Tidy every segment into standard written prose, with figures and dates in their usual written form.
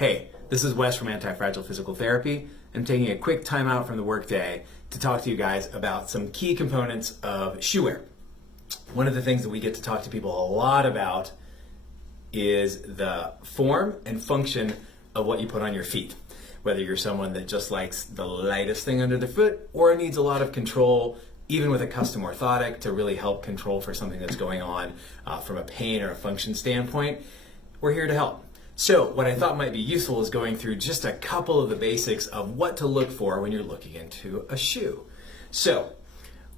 Hey, this is Wes from Anti-Fragile Physical Therapy. I'm taking a quick time out from the workday to talk to you guys about some key components of shoe wear. One of the things that we get to talk to people a lot about is the form and function of what you put on your feet. Whether you're someone that just likes the lightest thing under the foot or needs a lot of control, even with a custom orthotic, to really help control for something that's going on from a pain or a function standpoint, we're here to help. So what I thought might be useful is going through just a couple of the basics of what to look for when you're looking into a shoe. So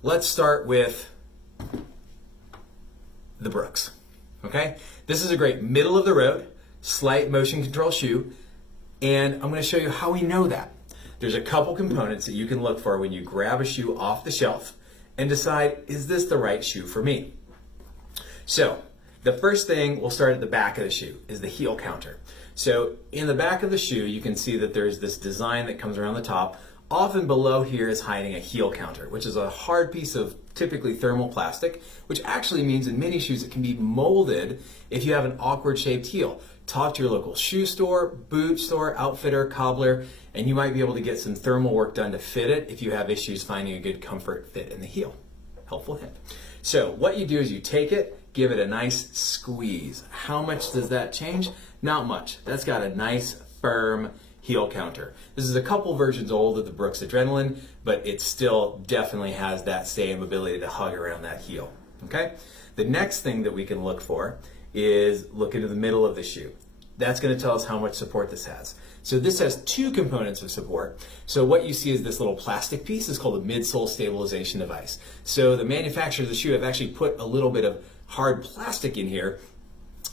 let's start with the Brooks. Okay, this is a great middle of the road, slight motion control shoe, and I'm going to show you how we know that. There's a couple components that you can look for when you grab a shoe off the shelf and decide, is this the right shoe for me? So the first thing, we'll start at the back of the shoe, is the heel counter. So in the back of the shoe, you can see that there's this design that comes around the top. Often below here is hiding a heel counter, which is a hard piece of typically thermal plastic, which actually means in many shoes it can be molded if you have an awkward shaped heel. Talk to your local shoe store, boot store, outfitter, cobbler, and you might be able to get some thermal work done to fit it if you have issues finding a good comfort fit in the heel. Helpful hint. So what you do is you take it, give it a nice squeeze. How much does that change? Not much. That's got a nice firm heel counter. This is a couple versions old of the Brooks Adrenaline, but it still definitely has that same ability to hug around that heel. Okay? The next thing that we can look for is look into the middle of the shoe. That's going to tell us how much support this has. So this has two components of support. So what you see is this little plastic piece is called a midsole stabilization device. So the manufacturers of the shoe have actually put a little bit of hard plastic in here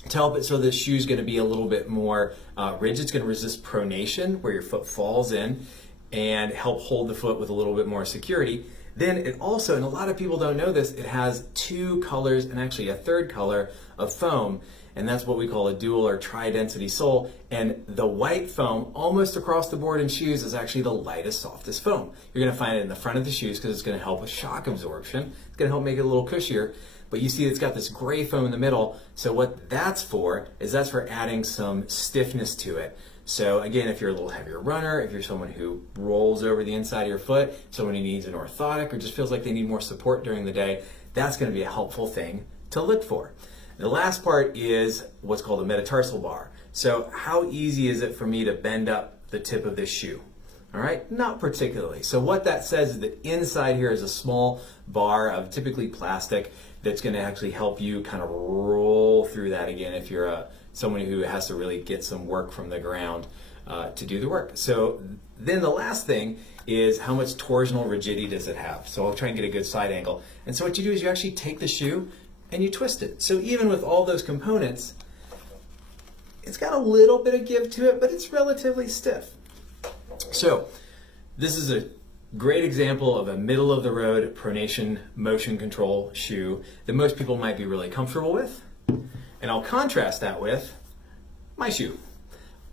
to help it so the shoe is going to be a little bit more rigid. It's going to resist pronation, where your foot falls in, and help hold the foot with a little bit more security. Then it also, and a lot of people don't know this, it has two colors and actually a third color of foam, and that's what we call a dual or tri-density sole. And the white foam almost across the board in shoes is actually the lightest, softest foam. You're going to find it in the front of the shoes because it's going to help with shock absorption. It's going to help make it a little cushier. But you see it's got this gray foam in the middle. So what that's for is that's for adding some stiffness to it. So again, if you're a little heavier runner, if you're someone who rolls over the inside of your foot, someone who needs an orthotic or just feels like they need more support during the day, that's going to be a helpful thing to look for. The last part is what's called a metatarsal bar. So how easy is it for me to bend up the tip of this shoe? All right, not particularly. So what that says is that inside here is a small bar of typically plastic that's going to actually help you kind of roll through that again if you're someone who has to really get some work from the ground to do the work. So then the last thing is how much torsional rigidity does it have? So I'll try and get a good side angle. And so what you do is you actually take the shoe and you twist it. So even with all those components, it's got a little bit of give to it, but it's relatively stiff. So this is a great example of a middle of the road pronation motion control shoe that most people might be really comfortable with. And I'll contrast that with my shoe.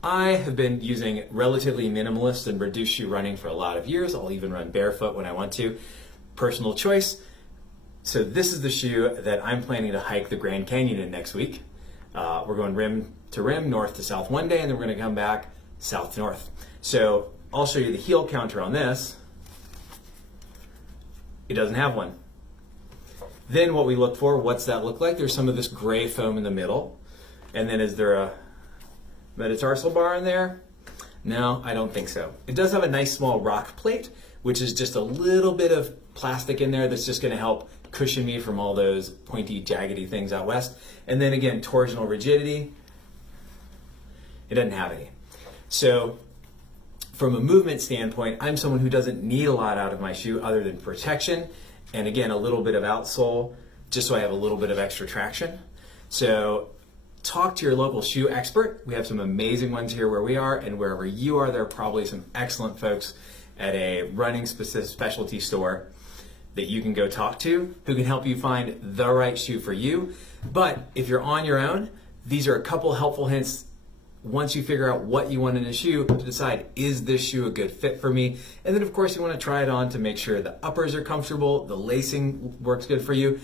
I have been using relatively minimalist and reduced shoe running for a lot of years. I'll even run barefoot when I want to. Personal choice. So this is the shoe that I'm planning to hike the Grand Canyon in next week. We're going rim to rim, north to south one day, and then we're going to come back south to north. So I'll show you the heel counter on this. It doesn't have one. Then what we look for, what's that look like? There's some of this gray foam in the middle. And then is there a metatarsal bar in there? No, I don't think so. It does have a nice small rock plate, which is just a little bit of plastic in there that's just going to help cushion me from all those pointy, jaggedy things out west. And then again, torsional rigidity, it doesn't have any. So from a movement standpoint, I'm someone who doesn't need a lot out of my shoe other than protection, and again, a little bit of outsole, just so I have a little bit of extra traction. So talk to your local shoe expert. We have some amazing ones here where we are, and wherever you are, there are probably some excellent folks at a running specialty store that you can go talk to who can help you find the right shoe for you. But if you're on your own, these are a couple helpful hints once you figure out what you want in a shoe to decide, is this shoe a good fit for me? And then of course you want to try it on to make sure the uppers are comfortable, the lacing works good for you,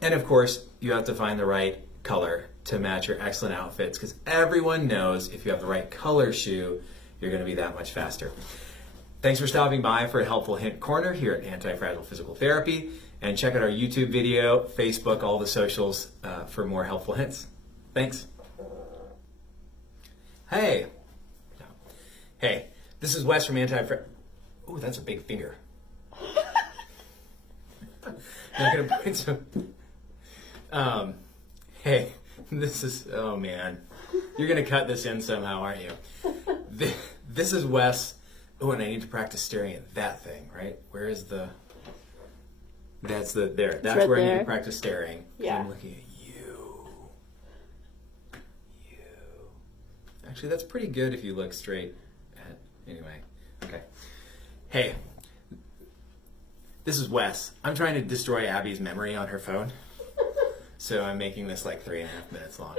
and of course you have to find the right color to match your excellent outfits, because everyone knows if you have the right color shoe, you're going to be that much faster. Thanks for stopping by for a helpful hint corner here at Anti-Fragile Physical Therapy, and check out our YouTube video, Facebook, all the socials for more helpful hints. Thanks. Hey, this is Wes from Anti-Fragile. Ooh, that's a big finger. I'm gonna point some. Hey, this is. Oh man, you're gonna cut this in somehow, aren't you? This is Wes. Oh, and I need to practice staring at that thing. Right? Where is the? That's the there. That's right where I there. need to practice staring. Yeah. I'm looking at you. You. Actually, that's pretty good if you look straight at. Anyway, okay. Hey. This is Wes. I'm trying to destroy Abby's memory on her phone. So I'm making this like 3.5 minutes long.